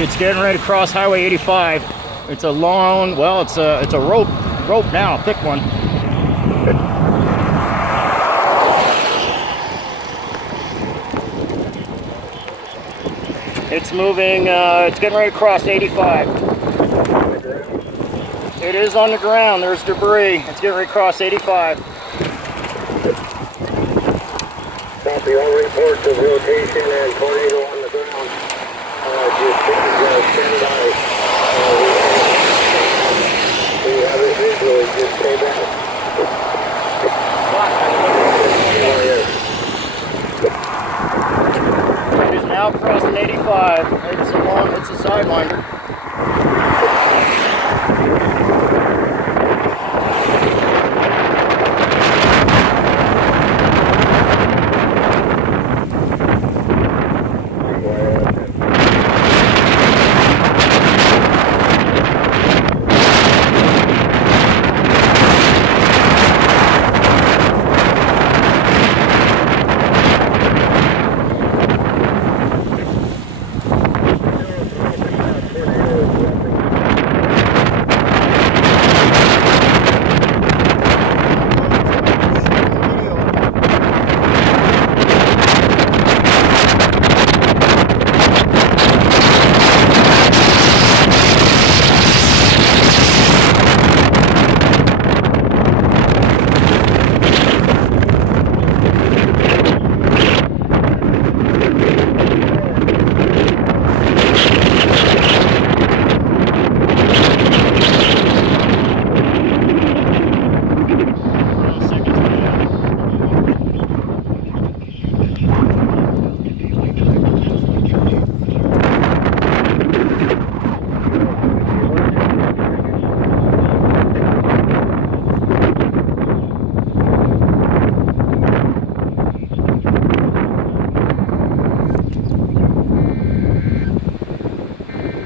It's getting ready to cross Highway 85. It's a long, well, it's a rope now, a thick one. It's moving, it's getting ready to cross 85. It is on the ground, there's debris. It's getting ready to cross 85. Copy, all reports of rotation and tornado on the ground. Just stand by. We have it visually, just stay back. It is now crossing 85. It's a sidewinder.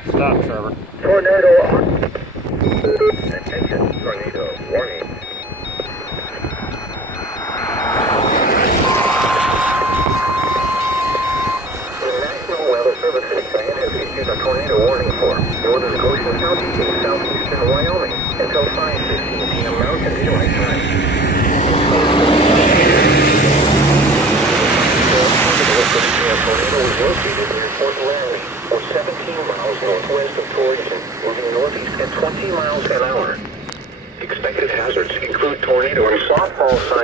Stop, Trevor. Tornado on. Attention, tornado warning. The National Weather Service Plan has issued a tornado warning for northern Goshen County to southeastern Wyoming until 5:15 p.m. Mountain Daylight Time. The tornado was located near Fort Larry, 17 miles northwest of Torrington, moving northeast at 20 miles an hour. Expected hazards include tornado and softball signs.